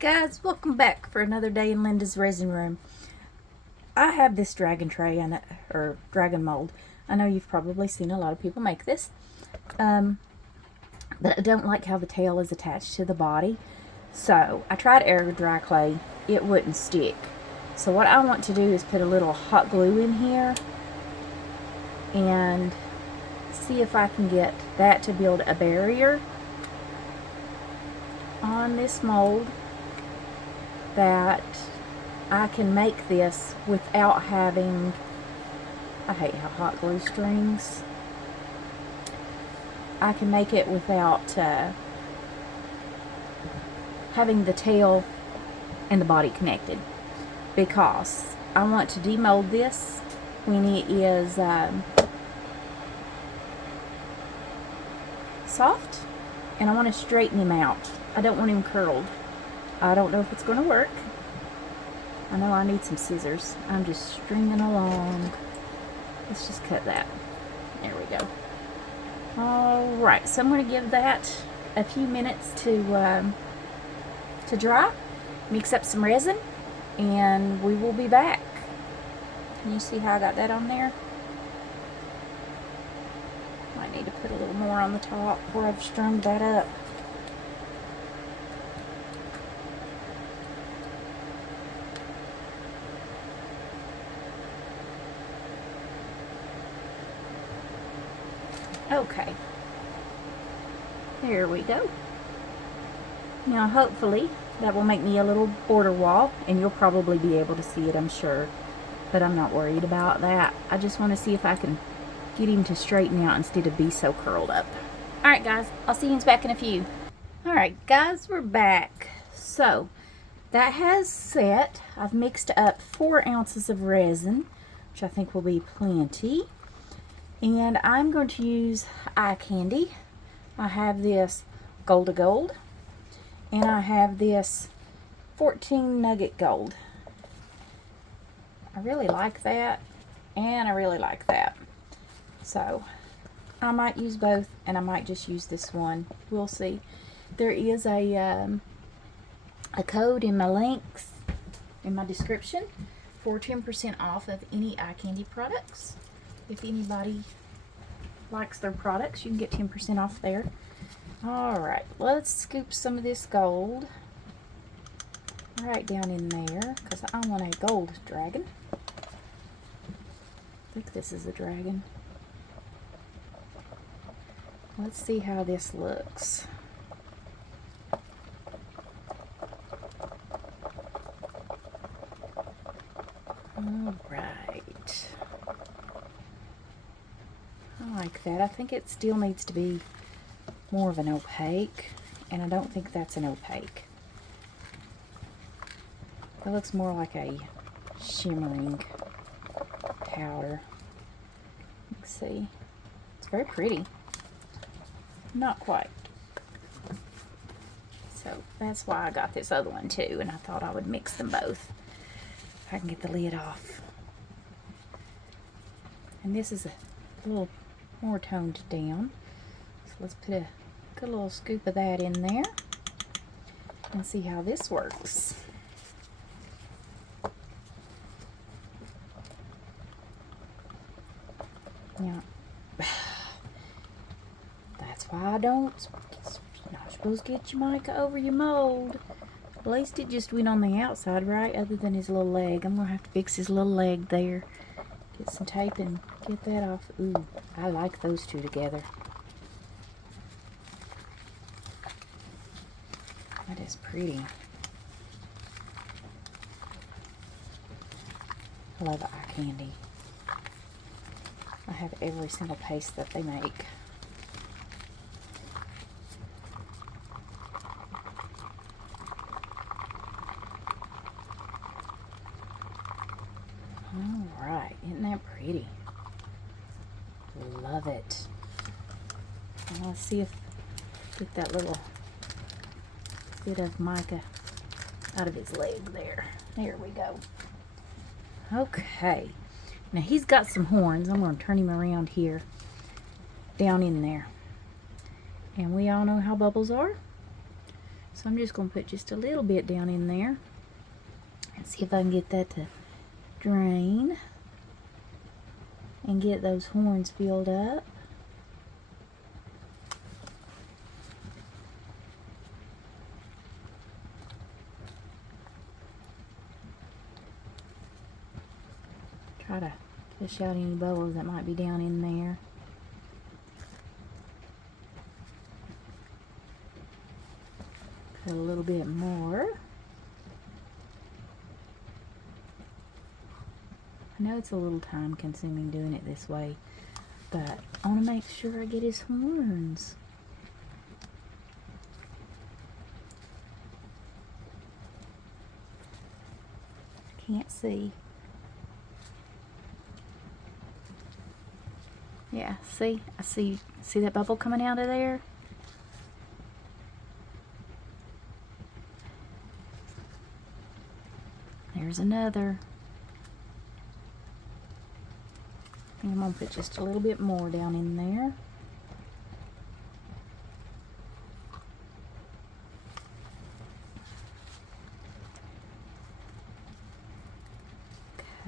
Alright guys, welcome back for another day in Linda's resin room. I have this dragon tray or dragon mold. I know you've probably seen a lot of people make this. But I don't like how the tail is attached to the body. So I tried air dry clay. It wouldn't stick. So what I want to do is put a little hot glue in here and see if I can get that to build a barrier on this mold that I can make this without having, I hate how hot glue strings. I can make it without having the tail and the body connected, because I want to demold this when it is soft, and I want to straighten him out. I don't want him curled. I don't know if it's going to work. I know I need some scissors. I'm just stringing along. Let's just cut that. There we go. Alright, so I'm going to give that a few minutes to dry. Mix up some resin, and we will be back. Can you see how I got that on there? Might need to put a little more on the top where I've strung that up. Okay, there we go. Now hopefully that will make me a little border wall, and you'll probably be able to see it, I'm sure, but I'm not worried about that. I just want to see if I can get him to straighten out instead of be so curled up. Alright guys, I'll see you back in a few. Alright guys, we're back. So that has set. I've mixed up 4 ounces of resin, which I think will be plenty. And I'm going to use eye candy. I have this gold to gold, and I have this 14 nugget gold. I really like that, and I really like that. So I might use both, and I might just use this one. We'll see. There is a code in my links, in my description, for 10% off of any eye candy products. If anybody likes their products, you can get 10% off there. Alright, let's scoop some of this gold right down in there, because I want a gold dragon. I think this is a dragon. Let's see how this looks. Alright. I like that. I think it still needs to be more of an opaque, and I don't think that's an opaque. That looks more like a shimmering powder. Let's see. It's very pretty. Not quite. So that's why I got this other one too, and I thought I would mix them both if I can get the lid off. And this is a little more toned down, so let's put a good little scoop of that in there and see how this works. Now that's why I don't, you're not supposed to get your mica over your mold. At least it just went on the outside, right, other than his little leg. I'm gonna have to fix his little leg there. Get some tape and get that off. Ooh, I like those two together. That is pretty. I love eye candy. I have every single paste that they make. Alright, isn't that pretty? Love it. And let's see if get that little bit of mica out of his leg there. There we go. Okay. Now he's got some horns. I'm going to turn him around here, down in there. And we all know how bubbles are. So I'm just going to put just a little bit down in there and see if I can get that to drain and get those horns filled up. Try to fish out any bubbles that might be down in there. Put a little bit more. I know it's a little time consuming doing it this way, but I want to make sure I get his horns. Can't see. Yeah, see? I see that bubble coming out of there? There's another. And I'm going to put just a little bit more down in there.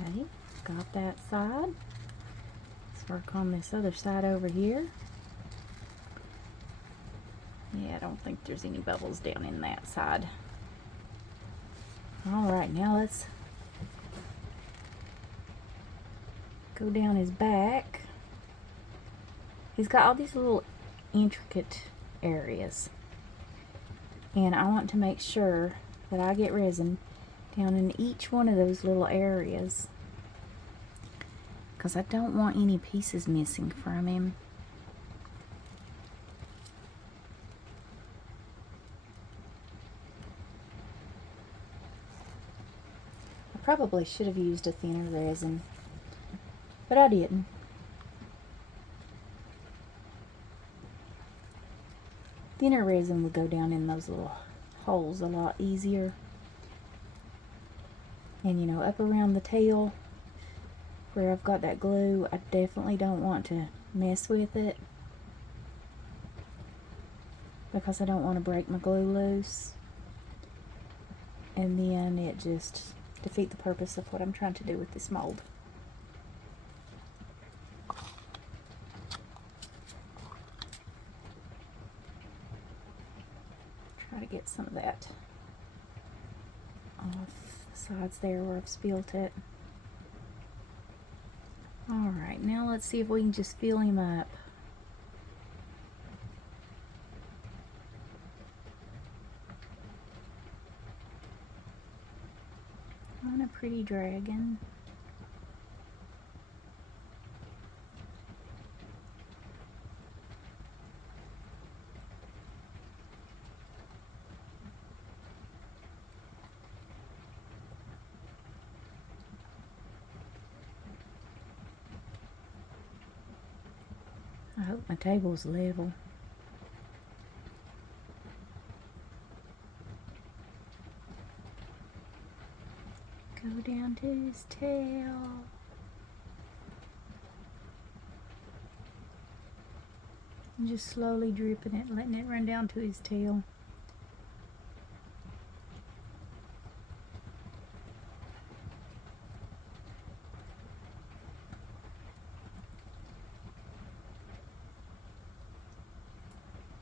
Okay, got that side. Let's work on this other side over here. Yeah, I don't think there's any bubbles down in that side. Alright, now let's go down his back. He's got all these little intricate areas, and I want to make sure that I get resin down in each one of those little areas, because I don't want any pieces missing from him. I probably should have used a thinner resin, but I didn't. Thinner resin would go down in those little holes a lot easier. And you know, up around the tail where I've got that glue, I definitely don't want to mess with it, because I don't want to break my glue loose, and then it just defeat the purpose of what I'm trying to do with this mold. Try to get some of that off the sides there where I've spilt it. Alright, now let's see if we can just fill him up. On a pretty dragon. I hope my table's level. Go down to his tail. And just slowly dripping it, letting it run down to his tail.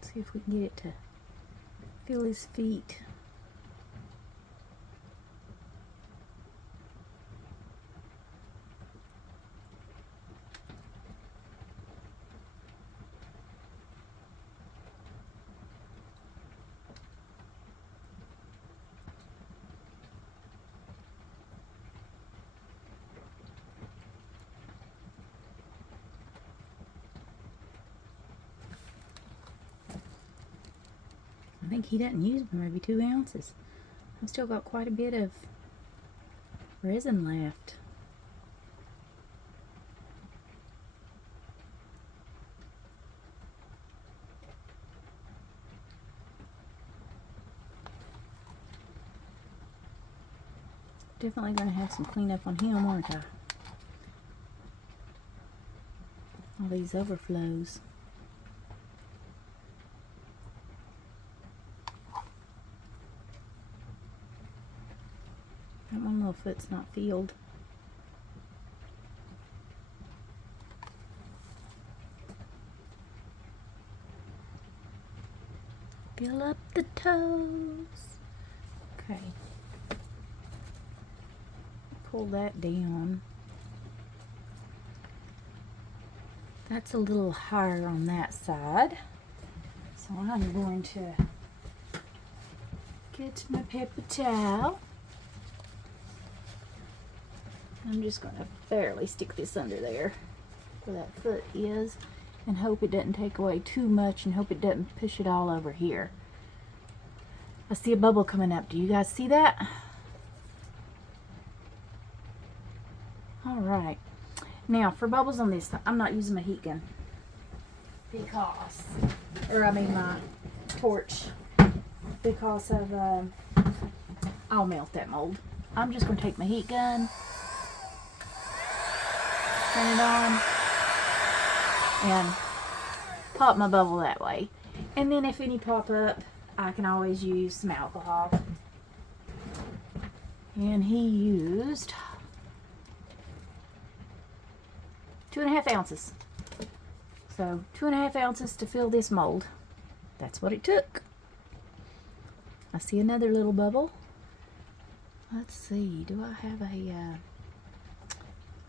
See if we can get it to feel his feet. I think he doesn't use maybe 2 ounces. I've still got quite a bit of resin left. Definitely going to have some cleanup on him, aren't I? All these overflows. little foot's not filled. Fill up the toes. Okay. Pull that down. That's a little higher on that side. So I'm going to get my paper towel. I'm just going to barely stick this under there where that foot is and hope it doesn't take away too much and hope it doesn't push it all over here. I see a bubble coming up. Do you guys see that? All right. Now for bubbles on this, I'm not using my heat gun because, or I mean my torch, because of, I'll melt that mold. I'm just going to take my heat gun, turn it on, and pop my bubble that way. And then if any pop up, I can always use some alcohol. And he used 2.5 ounces. So 2.5 ounces to fill this mold. That's what it took. I see another little bubble. Let's see, do I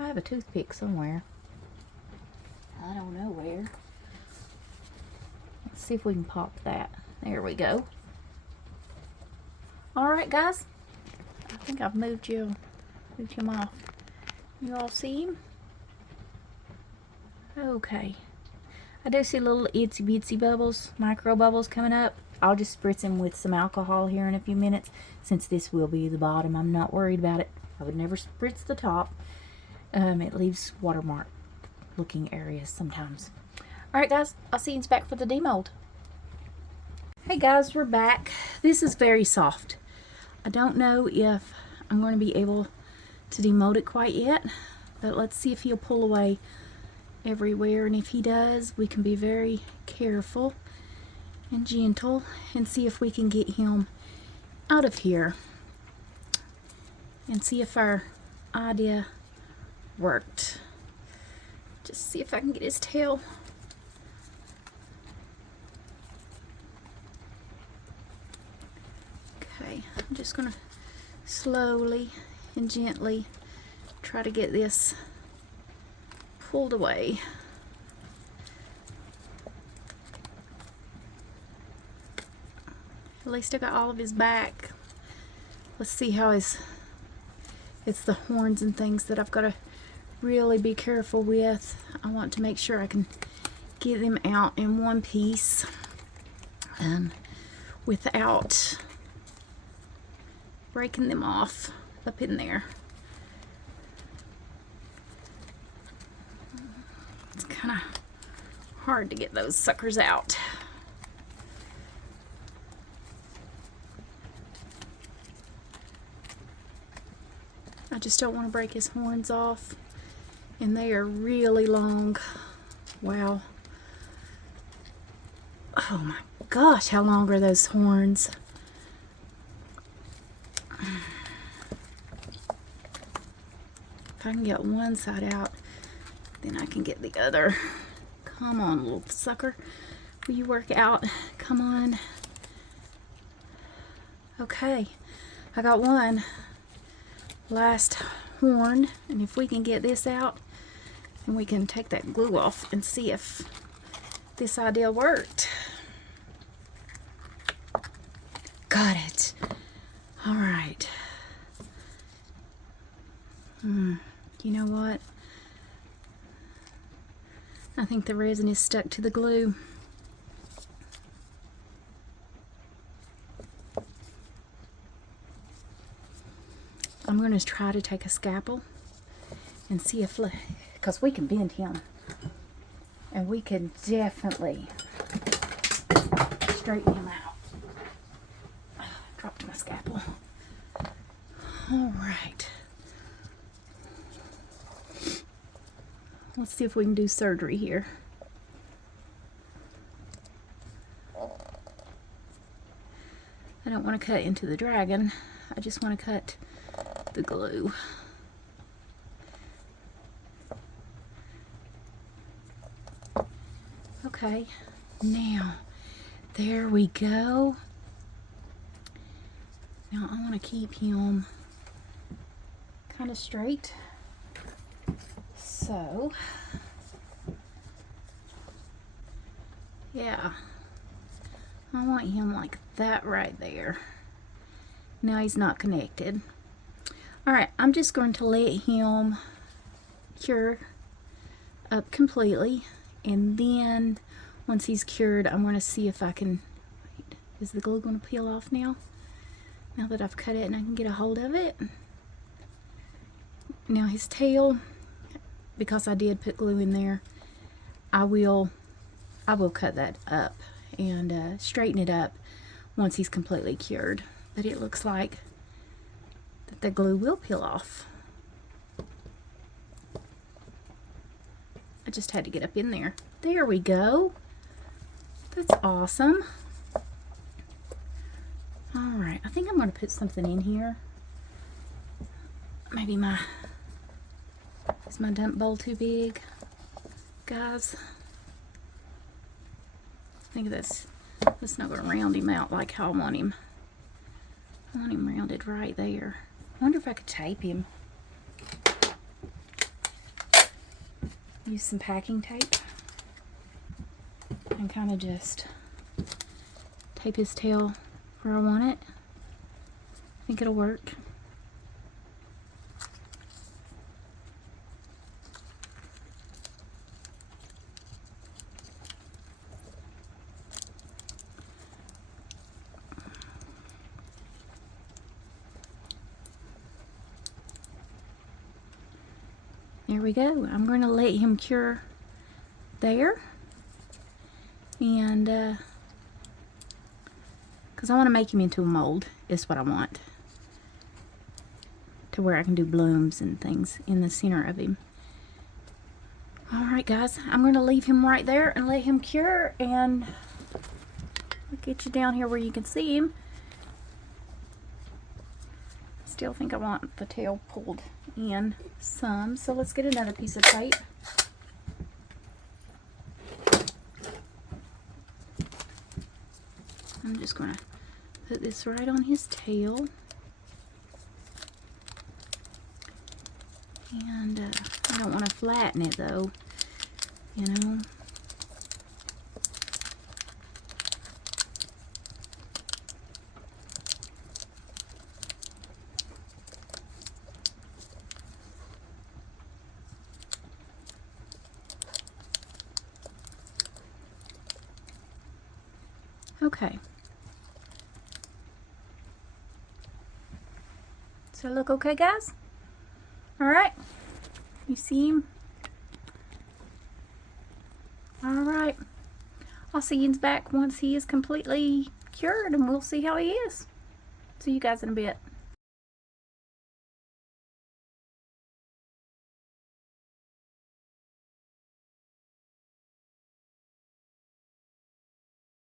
have a toothpick somewhere. I don't know where. Let's see if we can pop that. There we go. Alright guys, I think I've moved him off. You all see him? Okay. I do see little itsy bitsy bubbles, micro bubbles coming up. I'll just spritz him with some alcohol here in a few minutes. Since this will be the bottom, I'm not worried about it. I would never spritz the top. It leaves watermark looking areas sometimes. Alright guys, I'll see you back for the demold. Hey guys, we're back. This is very soft. I don't know if I'm going to be able to demold it quite yet, but let's see if he'll pull away everywhere, and if he does, we can be very careful and gentle and see if we can get him out of here and see if our idea worked. Just see if I can get his tail. Okay, I'm just gonna slowly and gently try to get this pulled away. At least I got all of his back. Let's see how it's the horns and things that I've got to really be careful with. I want to make sure I can get them out in one piece without breaking them off up in there. It's kind of hard to get those suckers out. I just don't want to break his horns off, and they are really long. Wow. Oh my gosh, how long are those horns? If I can get one side out, then I can get the other. Come on, little sucker. Will you work out? Come on. Okay, I got one. Last horn, and if we can get this out, then we can take that glue off and see if this idea worked. Got it. All right. You know what? I think the resin is stuck to the glue. I'm going to try to take a scalpel and see if, because we can bend him, and we can definitely straighten him out. Dropped my scalpel. All right. Let's see if we can do surgery here. I don't want to cut into the dragon. I just want to cut the glue. Okay, now there we go. Now I want to keep him kind of straight. So, yeah, I want him like that right there. Now he's not connected. All right, I'm just going to let him cure up completely, and then once he's cured, I'm going to see if I can, wait, is the glue going to peel off now? Now that I've cut it and I can get a hold of it. Now his tail, because I did put glue in there, I will cut that up and straighten it up once he's completely cured. But it looks like that the glue will peel off. I just had to get up in there. There we go. That's awesome. All right, I think I'm going to put something in here. Maybe is my dump bowl too big, guys? I think that's not going to round him out like how I want him. I want him rounded right there. I wonder if I could tape him. Use some packing tape and kind of just tape his tail where I want it. I think it'll work. There we go. I'm going to let him cure there, and because I want to make him into a mold is what I want, to where I can do blooms and things in the center of him. Alright guys, I'm going to leave him right there and let him cure, and I'll get you down here where you can see him. Still think I want the tail pulled in some, so let's get another piece of tape. I'm just going to put this right on his tail, and I don't want to flatten it though, you know. Okay. Does that look okay, guys? Alright. You see him? Alright. I'll see you back once he is completely cured, and we'll see how he is. See you guys in a bit.